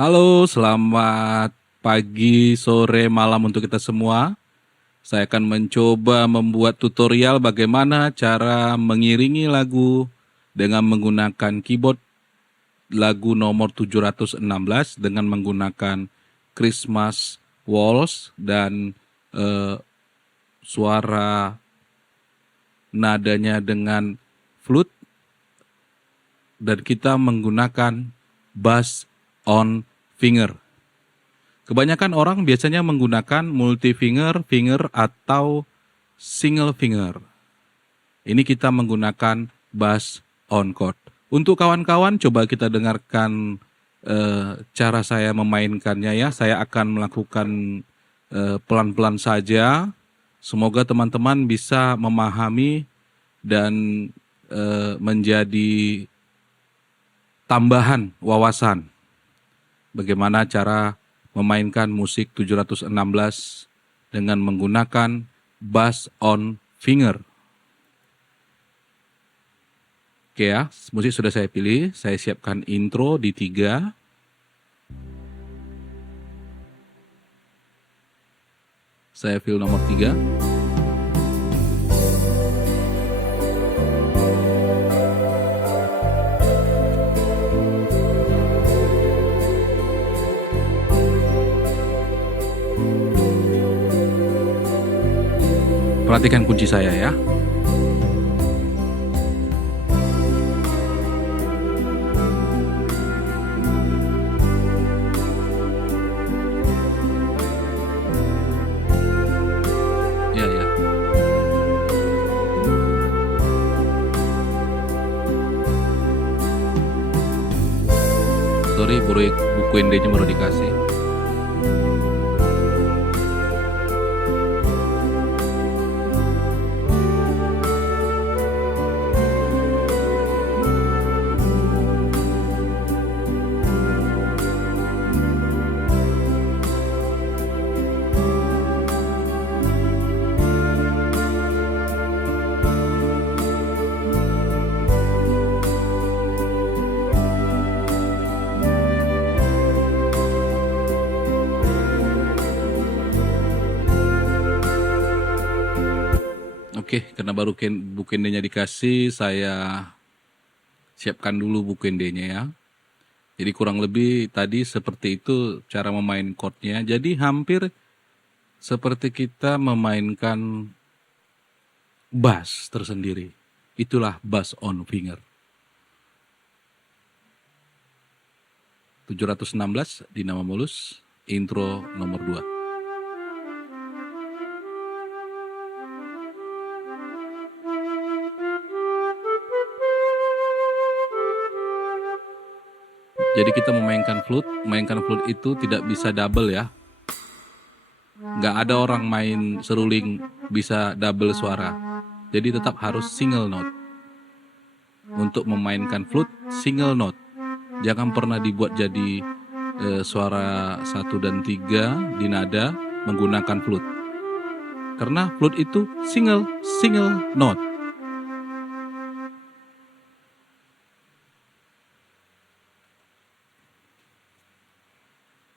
Halo, selamat pagi, sore, malam untuk kita semua. Saya akan mencoba membuat tutorial bagaimana cara mengiringi lagu dengan menggunakan keyboard lagu nomor 716 dengan menggunakan Christmas Waltz dan suara nadanya dengan flute, dan kita menggunakan bass on finger. Kebanyakan orang biasanya menggunakan multi finger, atau single finger. Ini kita menggunakan bass on chord. Untuk kawan-kawan, coba kita dengarkan cara saya memainkannya ya. Saya akan melakukan pelan-pelan saja. Semoga teman-teman bisa memahami dan menjadi tambahan wawasan bagaimana cara memainkan musik 716 dengan menggunakan bass on finger. Oke ya, musik sudah saya pilih. Saya siapkan intro di 3. Saya feel nomor 3. Perhatikan kunci saya ya. Ya, ya. Sorry, buku ND-nya baru dikasih. Oke, karena baru buku ND-nya dikasih, saya siapkan dulu buku ND-nya ya. Jadi kurang lebih tadi seperti itu cara memain chord-nya. Jadi hampir seperti kita memainkan bass tersendiri. Itulah bass on finger. 716 di Nama Mulus, intro nomor 2. Jadi kita memainkan flute itu tidak bisa double ya. Nggak ada orang main seruling bisa double suara. Jadi tetap harus single note. Untuk memainkan flute, single note. Jangan pernah dibuat jadi suara 1 dan 3 di nada menggunakan flute. Karena flute itu single note.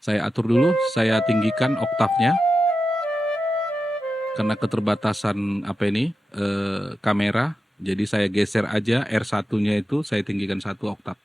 Saya atur dulu, saya tinggikan oktavnya. Karena keterbatasan kamera, jadi saya geser aja R1-nya itu saya tinggikan 1 oktav.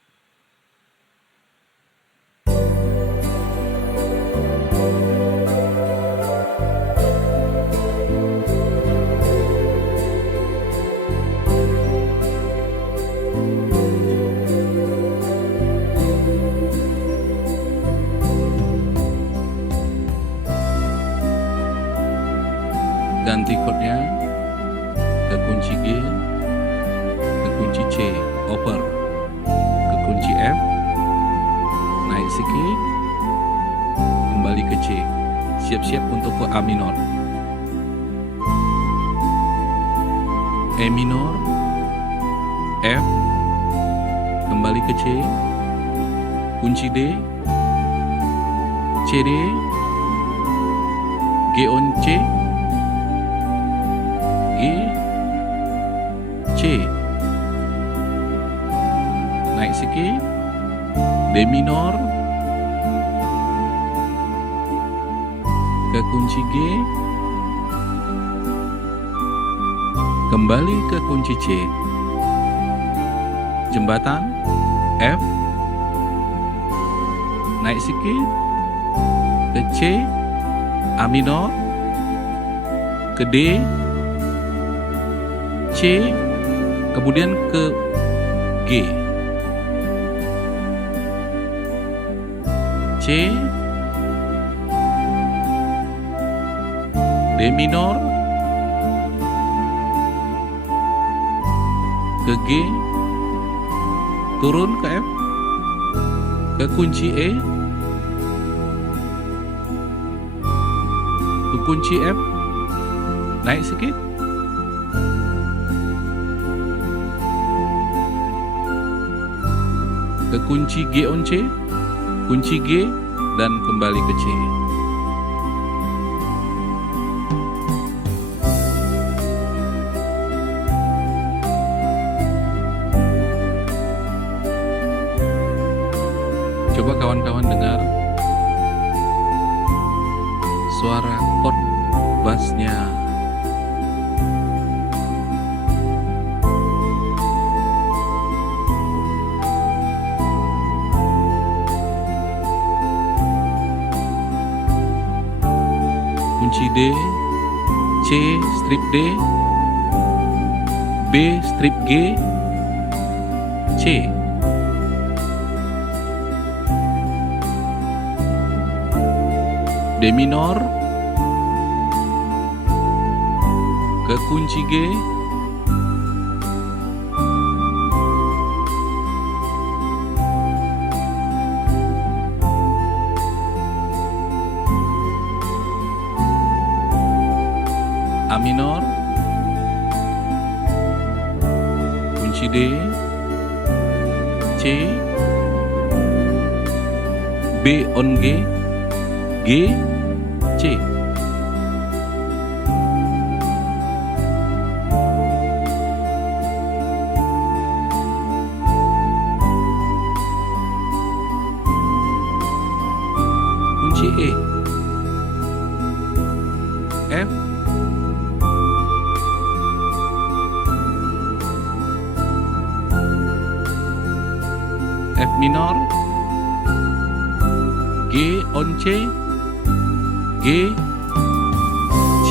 Ganti chordnya ke kunci G, ke kunci C, oper, ke kunci F, naik sedikit, kembali ke C, siap-siap untuk ke A minor. E minor, F, kembali ke C, kunci D, C D, G on C, G, C, naik sikit, D minor, ke kunci G, kembali ke kunci C, jembatan F, naik sedikit ke C, A minor, ke D, C, kemudian ke G, C, D minor, ke G, turun ke F, ke kunci E, ke kunci F, naik sedikit, ke kunci G on C, kunci G, dan kembali ke C. Coba kawan-kawan dengar suara chord bassnya. Kunci D, C strip D, B strip G, C. D minor, ke kunci G, A minor, kunci D, C, B on G, G, C. Kunci E, F, F minor, G on C, G, C.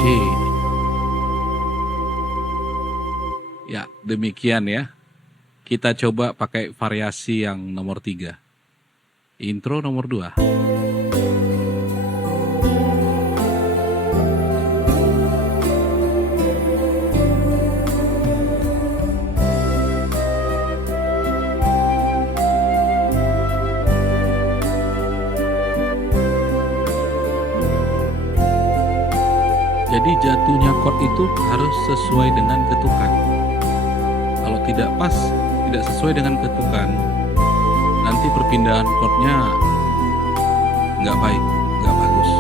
Ya, demikian ya. Kita coba pakai variasi yang nomor 3. Intro nomor 2. Jadi jatuhnya chord itu harus sesuai dengan ketukan. Kalau tidak pas, tidak sesuai dengan ketukan, nanti perpindahan chordnya nggak baik, nggak bagus.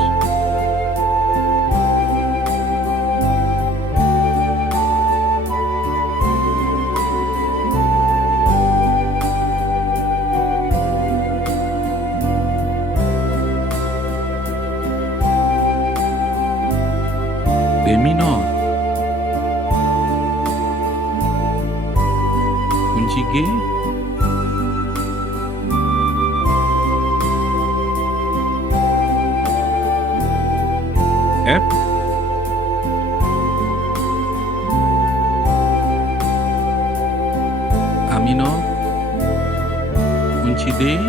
D minor, kunci G, F, A minor, kunci D,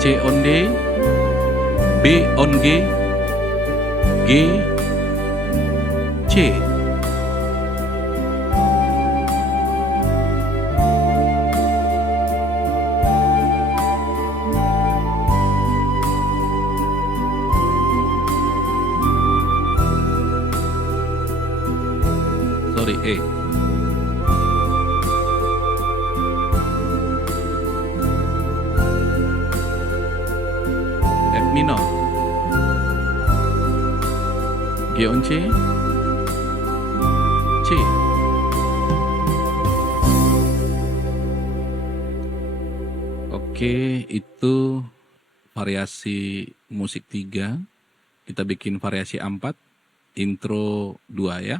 C on D, B on G, G, C. Sorry, E. F minor, G on C, C. Oke, itu variasi musik 3. Kita bikin variasi 4, intro 2 ya.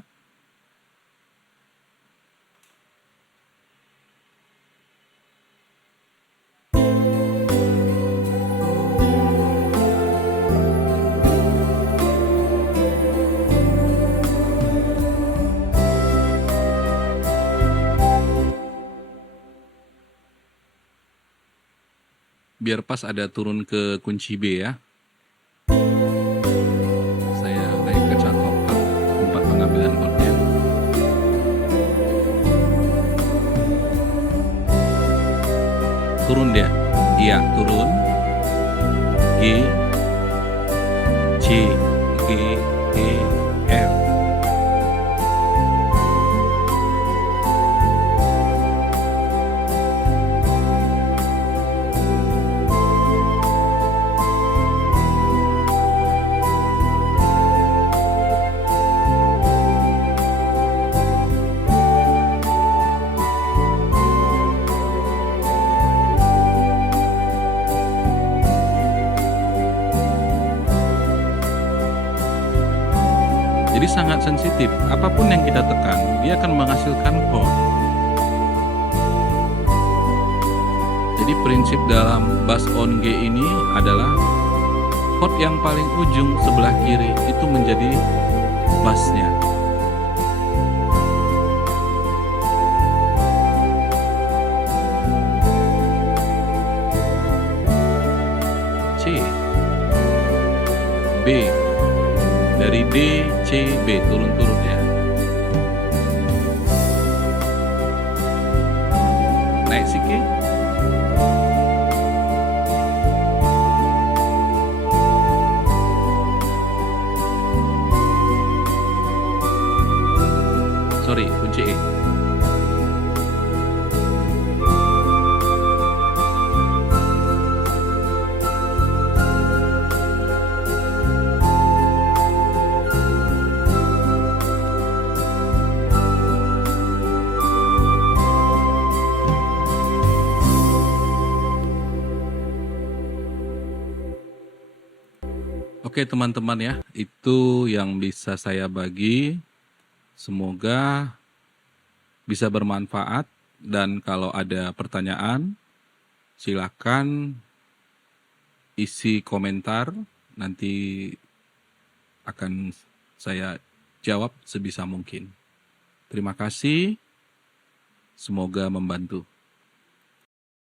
Biar pas ada turun ke kunci B ya. Saya naik ke contoh tempat pengambilan chordnya. Turun dia. Iya, turun. G, C, G, E, F. Jadi sangat sensitif, apapun yang kita tekan, dia akan menghasilkan chord. Jadi prinsip dalam bass on G ini adalah chord yang paling ujung sebelah kiri itu menjadi bassnya. C, B, dari D, C, B, turun-turun ya. Naik sedikit. Sorry, kunci E. Oke teman-teman ya, itu yang bisa saya bagi. Semoga bisa bermanfaat, dan kalau ada pertanyaan silakan isi komentar, nanti akan saya jawab sebisa mungkin. Terima kasih, semoga membantu.